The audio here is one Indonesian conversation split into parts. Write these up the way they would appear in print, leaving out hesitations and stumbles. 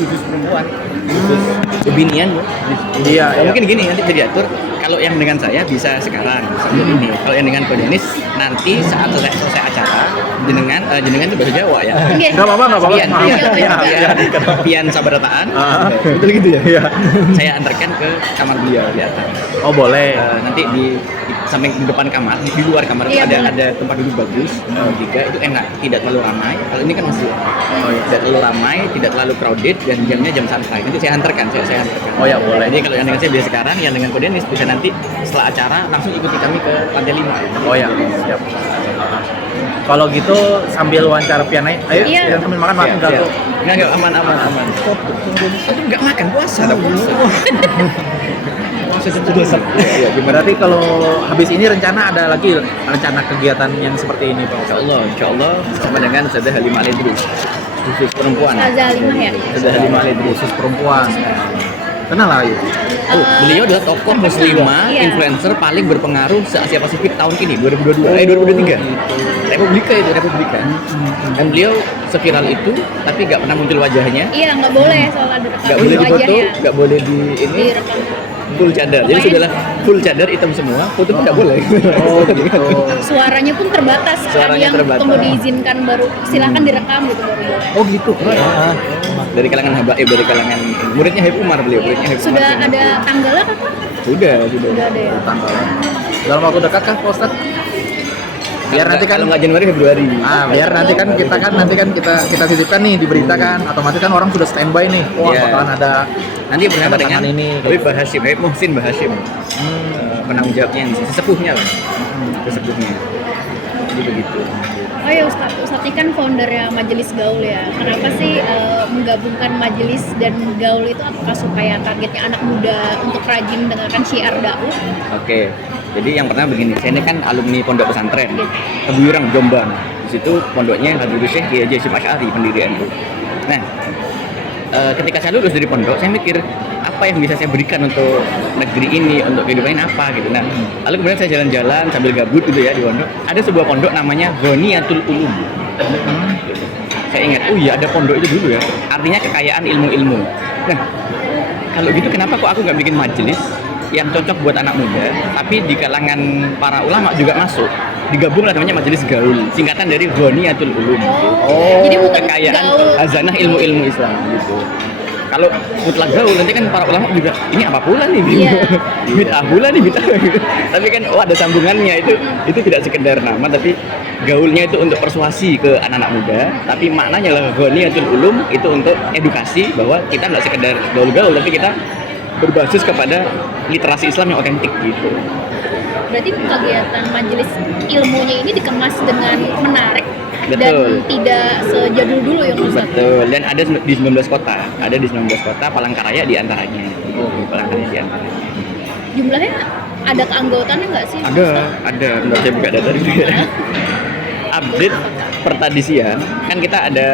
khusus perempuan, khusus kebinian loh. Iya, iya. Mungkin gini nanti diatur. Kalau yang dengan saya bisa sekarang sambil ini. Kalau yang dengan Kodenis nanti saat selesai acara jenengan itu bahasa Jawa ya. Nggak apa-apa. Pian sabarataan. Betul gitu ya. Iya. Saya antarkan ke kamar beliau di atas. Oh boleh. Nanti di samping di depan kamar, di luar kamar itu ada tempat duduk bagus. Juga itu enak, tidak terlalu ramai. Kalau ini kan masih tidak terlalu ramai, tidak terlalu crowded dan jamnya jam santai. Nanti saya antarkan, saya antarkan. Oh ya boleh. Jadi kalau yang dengan saya biasa sekarang, yang dengan Kodenis bisa nanti setelah acara langsung ikuti kami ke lantai 5. Oh ya, siap. Kalau gitu sambil wawancara Piana, ayo kita sambil makan enggak tuh. Enggak aman. Itu enggak makan puasa, ada puasa. Iya, berarti kalau habis ini ada lagi rencana kegiatan yang seperti ini, Pak? Insya Allah sama dengan Ustazah Halimah Al-Idrus khusus perempuan. Ustazah Halimah ya? Ustazah Halimah Al-Idrus khusus perempuan. Kenal lah ya. Beliau adalah tokoh muslimah, influencer paling berpengaruh se-Asia Pasifik tahun ini 2023. Republika. Dan beliau seviral itu, tapi nggak pernah muncul wajahnya. Iya, nggak boleh soal ada rekam. Nggak boleh difoto, nggak boleh di ini. Full cadar. Jadi sudahlah full cadar hitam semua, foto pun nggak boleh. Oh gitu. Suaranya pun terbatas. Suaranya yang terbatas. tunggu diizinkan baru silakan direkam gitu baru boleh. Oh gitu. Dari kalangan habaib, dari kalangan muridnya Habib Umar beliau, Sudah ada tanggalnya kan? Sudah. Sudah ada ya. Tanggal. Dalam waktu dekat kah, Pak Ustadz? Biar nanti kan kalau nggak Januari Februari. Biar nanti kan kita sisipkan nih di berita kan, otomatis kan orang sudah standby nih. Wah, bakalan ada nanti bersama dengan ini. Habib Bahasim, Habib Muhsin Bahasim. Penanggung jawabnya ini, sesepuhnya lah. Sesepuhnya. Jadi begitu. Oh ya Ustadz ini kan foundernya Majelis Gaul ya. Kenapa sih menggabungkan Majelis dan Gaul itu? Apakah supaya targetnya anak muda untuk rajin mendengarkan syiar dakwah? Oke. Jadi yang pertama begini, saya ini kan alumni pondok pesantren Kebuyurang Jombang. Di situ pondoknya Habib Syekh Kiai Hasyim Asy'ari pendirian itu. Nah, ketika saya lulus dari pondok, saya mikir apa yang bisa saya berikan untuk negeri ini, untuk kehidupan ini apa gitu. Nah, lalu kemudian saya jalan-jalan sambil gabut gitu ya di pondok. Ada sebuah pondok namanya Ghaniyatul Ulum. Saya ingat, oh iya ada pondok itu dulu ya. Artinya kekayaan ilmu-ilmu. Nah, kalau gitu kenapa kok aku nggak bikin majelis yang cocok buat anak muda, tapi di kalangan para ulama juga masuk, digabunglah namanya Majelis Gaul, singkatan dari Ghaniyatul Ulum. Jadi bukan kekayaan gaul. hazanah ilmu-ilmu Islam gitu. Kalau mutlak gaul nanti kan para ulama juga ini apa pula nih gitu. Bid'ah pula nih bid'ah gitu. Tapi kan ada sambungannya itu tidak sekedar nama tapi gaulnya itu untuk persuasi ke anak-anak muda, tapi maknanya lah Ghaniyatul Ulum itu untuk edukasi bahwa kita nggak sekedar gaul-gaul tapi kita berbasis kepada literasi Islam yang otentik gitu. Berarti kegiatan majelis ilmunya ini dikemas dengan menarik. Betul. Dan tidak sejadul dulu ya Ustaz. Betul. Dan ada di 19 kota. Ada di 19 kota, Palangkaraya di antaranya. Palangkaraya di antaranya. Jumlahnya ada keanggotaannya nggak sih? Ada. Bentar saya buka data dulu ya. Update pertadisian kan kita ada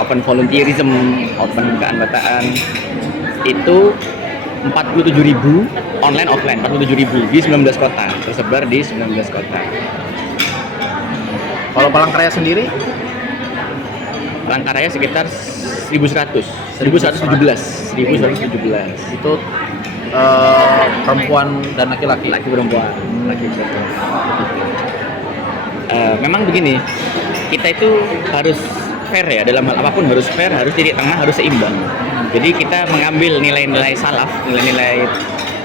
open volunteerism, open keanggotaan itu 47.000 online offline 47.000 di 19 kota, tersebar di 19 kota. Kalau Palangkaraya sendiri? Palangkaraya sekitar 1117. Itu perempuan dan laki-laki. Laki perempuan. Memang begini, kita itu harus fair ya, dalam hal apapun harus fair, harus titik tengah, harus seimbang. Jadi kita mengambil nilai-nilai salaf, nilai-nilai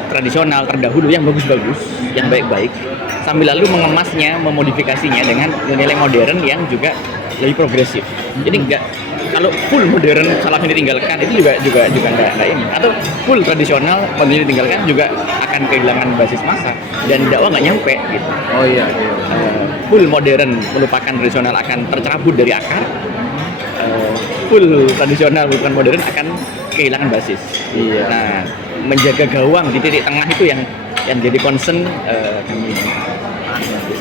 tradisional terdahulu yang bagus-bagus, yang baik-baik, sambil lalu mengemasnya, memodifikasinya dengan nilai modern yang juga lebih progresif. Jadi enggak, kalau full modern salafnya ditinggalkan itu juga enggak ini, atau full tradisional modern ditinggalkan juga akan kehilangan basis massa dan dakwah nggak nyampe gitu. Oh iya. Full modern melupakan tradisional akan tercerabut dari akar. Full tradisional bukan modern akan kehilangan basis. Iya. Nah, menjaga gawang di titik tengah itu yang jadi concern kami.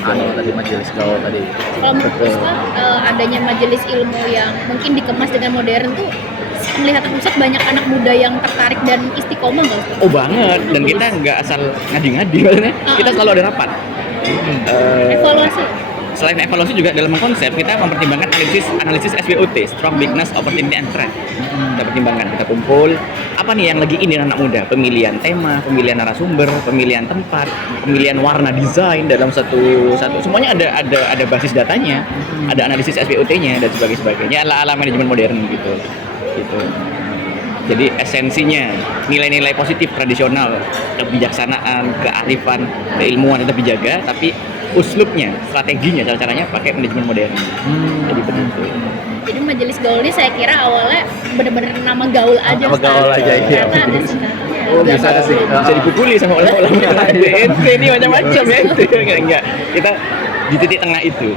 Tadi majelis gaul tadi. Kalau menurut Ustaz, adanya majelis ilmu yang mungkin dikemas dengan modern tuh melihat Ustaz banyak anak muda yang tertarik dan istiqomah nggak Ustaz? Oh banget, dan kita nggak asal ngadi-ngadi maksudnya. Kita selalu ada rapat. Evaluasi? selain evaluasi juga dalam konsep kita mempertimbangkan analisis SWOT, strong, weakness, opportunity, and threat. Kita pertimbangkan, kita kumpul apa nih yang lagi ini anak muda, pemilihan tema, pemilihan narasumber, pemilihan tempat, pemilihan warna desain dalam satu semuanya ada basis datanya, ada analisis SWOT-nya dan sebagainya ala manajemen modern gitu. Jadi esensinya nilai-nilai positif tradisional, kebijaksanaan, kearifan, keilmuan tetap dijaga, tapi uslubnya, strateginya, cara-caranya pakai manajemen modern. Jadi begitu. Jadi majelis gaul ini saya kira awalnya bener-bener nama gaul aja. Nama gaul aja, iya. Ternyata ada sekarang. Oh, bisa ada sih. Bisa dipukuli sama ulama-ulama. Ente ini macam-macam ya itu. Enggak. Kita di titik tengah itu.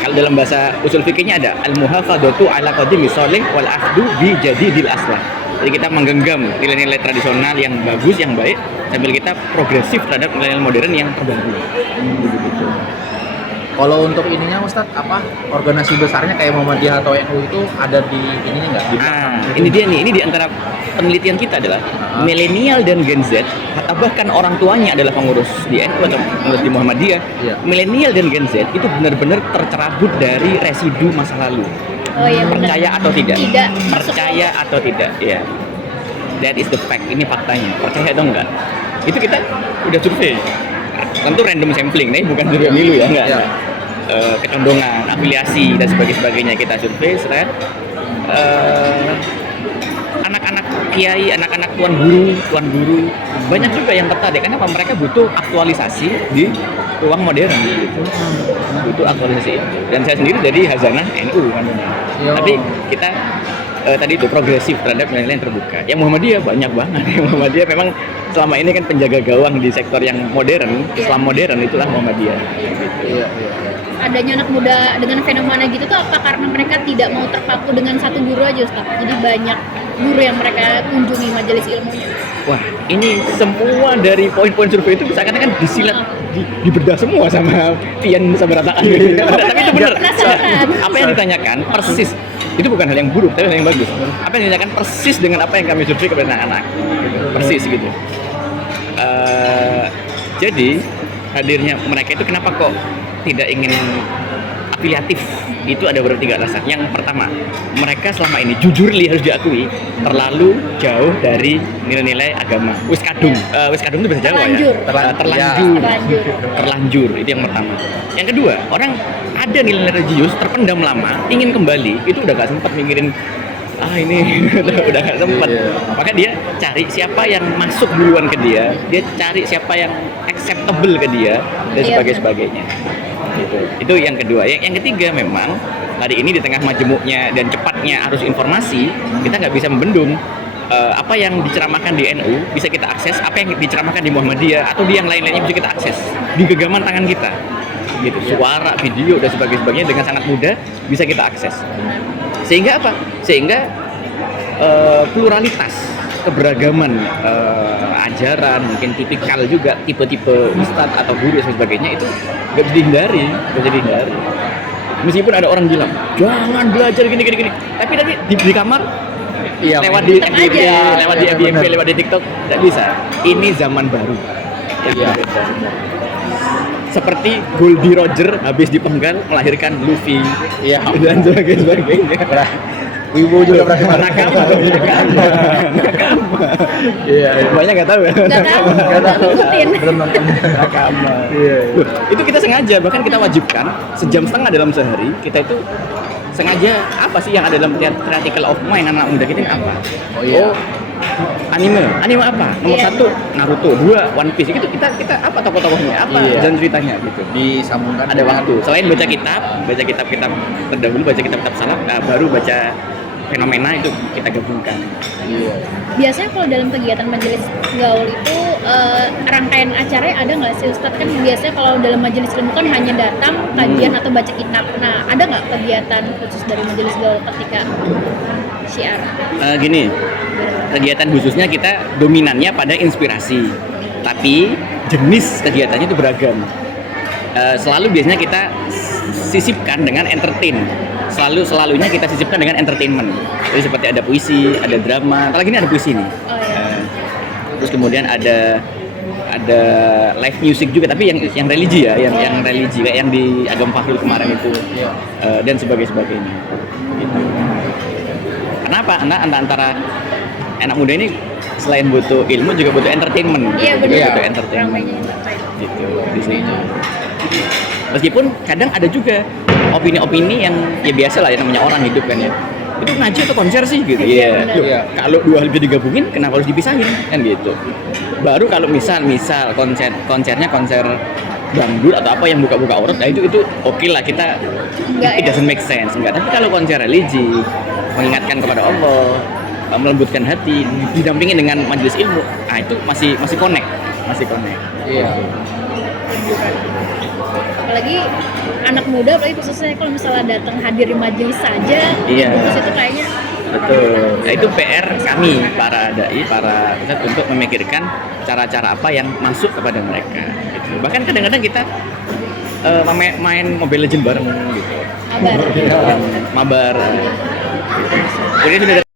Kalau dalam bahasa usul fikihnya ada al-muhafadzatu ala qadimi sholih wal akhdhu bi jadidil aslah. Jadi kita menggenggam nilai-nilai tradisional yang bagus, yang baik, sambil kita progresif terhadap nilai-nilai modern yang terbaru. Begitu. Kalau untuk ininya Ustadz, organisasi besarnya kayak Muhammadiyah atau NU itu ada di ininya nggak? Ini dia nih, ini di antara penelitian kita adalah milenial dan Gen Z, atau bahkan orang tuanya adalah pengurus di NU atau pengurus di Muhammadiyah. Iya. Milenial dan Gen Z itu benar-benar tercerabut dari residu masa lalu. Oh iya, benar. Percaya atau tidak? Tidak. Percaya atau tidak? Ya. That is the fact. Ini faktanya. Percaya atau enggak? Itu kita udah survei. Tentu random sampling nih, bukan survei milu ya, enggak. Iya. Kecondongan, afiliasi dan sebagainya kita survei, anak-anak kiai, anak-anak tuan guru, banyak juga yang tertarik. Kenapa? Mereka butuh aktualisasi di ruang modern gitu. Butuh aktualisasi itu. Dan saya sendiri dari Hazanah NU kan. Tapi kita tadi itu progresif terhadap nilai-nilai yang terbuka. Yang Muhammadiyah banyak banget. Yang Muhammadiyah memang selama ini kan penjaga gawang di sektor yang modern, Islam modern, itulah Muhammadiyah. Iya. Adanya anak muda dengan fenomena gitu tuh apa karena mereka tidak mau terpaku dengan satu guru aja, Ustaz? Jadi banyak guru yang mereka kunjungi majelis ilmunya. Wah, ini semua dari poin-poin survei itu bisa katakan disilat, dibedah semua sama Pian Sabaratakan. Tapi itu benar. Apa yang ditanyakan persis. Itu bukan hal yang buruk, tapi hal yang bagus. Apa yang ditanyakan persis dengan apa yang kami survei kepada anak-anak. Persis gitu. Jadi hadirnya mereka itu kenapa kok tidak ingin afiliatif? Itu ada beberapa tiga alasan. Yang pertama, mereka selama ini jujur harus diakui terlalu jauh dari nilai-nilai agama. Wis kadung itu bahasa Jawa Terlanjur. ya. Terlanjur itu yang pertama. Yang kedua, orang ada nilai religius terpendam lama, ingin kembali, itu udah gak sempat mikirin ini udah gak sempat. Maka dia cari siapa yang masuk duluan ke dia cari siapa yang acceptable ke dia dan sebagainya. Gitu. Itu yang kedua. Yang ketiga, memang hari ini di tengah majemuknya dan cepatnya arus informasi, kita nggak bisa membendung apa yang diceramahkan di NU bisa kita akses, apa yang diceramahkan di Muhammadiyah atau di yang lain-lainnya bisa kita akses di genggaman tangan kita. Gitu. Suara, video dan sebagainya dengan sangat mudah bisa kita akses. Sehingga apa? Sehingga pluralitas, keberagaman ajaran, mungkin tipikal juga tipe-tipe ustadz atau guru dan sebagainya itu nggak bisa dihindari. Meskipun ada orang bilang jangan belajar gini, tapi tadi di kamar lewat di FYP, lewat di TikTok nggak bisa. Ini zaman baru. Seperti Goldie Roger habis dipenggal melahirkan Luffy, dan sebagainya. Wibu juga pernah Nakama. Iya, banyak nggak tahu ya. Nggak tahu. belum nonton. Nakama. Loh, itu kita sengaja, bahkan kita wajibkan sejam setengah dalam sehari kita itu sengaja apa sih yang ada dalam theatrical of mind anak muda kita ini apa? Anime apa? Nomor 1 Naruto, 2 One Piece gitu. Kita apa tokoh-tokohnya, apa dan ceritanya gitu. Disambungkan Ada waktu. Selain baca kitab terdahulu, baca kitab salaf, baru baca fenomena itu kita gabungkan. Biasanya kalau dalam kegiatan majelis gaul itu rangkaian acaranya ada nggak sih, Ustadz? Kan biasanya kalau dalam majelis ilmu kan hanya datang, kajian atau baca kitab. Nah, ada nggak kegiatan khusus dari majelis gaul ketika syiar? Gini, kegiatan khususnya kita dominannya pada inspirasi, tapi jenis kegiatannya itu beragam. Selalu biasanya kita sisipkan dengan entertain. Selalunya kita sisipkan dengan entertainment. Jadi seperti ada puisi, ada drama. Kalau gini ada puisi nih. Oh, iya. Terus kemudian ada ada live music juga, tapi yang religi ya, yang religi kayak yang di Agam Fahrul kemarin itu, Iya. dan sebagainya. Gitu. Kenapa? Karena antara anak muda ini selain butuh ilmu juga butuh entertainment. Iya Juga benar. butuh entertainment. Ramainya entertain. Gitu di sini. Meskipun kadang ada juga opini-opini yang ya biasa lah ya, namanya orang hidup kan ya. Itu ngaji atau konser sih gitu. Iya, Iya. Loh, benar. kalau dua hal itu digabungin kenapa harus dipisahin kan gitu. Baru kalau misal konsernya konser dangdut atau apa yang buka-buka aurat, nah itu oke lah, kita Enggak it ya. doesn't make sense. Enggak, tapi kalau konser religi mengingatkan kepada Allah, melembutkan hati, didampingi dengan majelis ilmu, nah itu masih connect. Iya. Apalagi anak muda, apalagi khususnya kalau misalnya datang hadir di majelis saja, Iya. terus itu kayaknya Betul. Nah, itu PR kami para dai, para ustadz untuk memikirkan cara-cara apa yang masuk kepada mereka. Gitu. Bahkan kadang-kadang kita main Mobile Legends bareng gitu. kabar. Iya. Mabar. Jadi sudah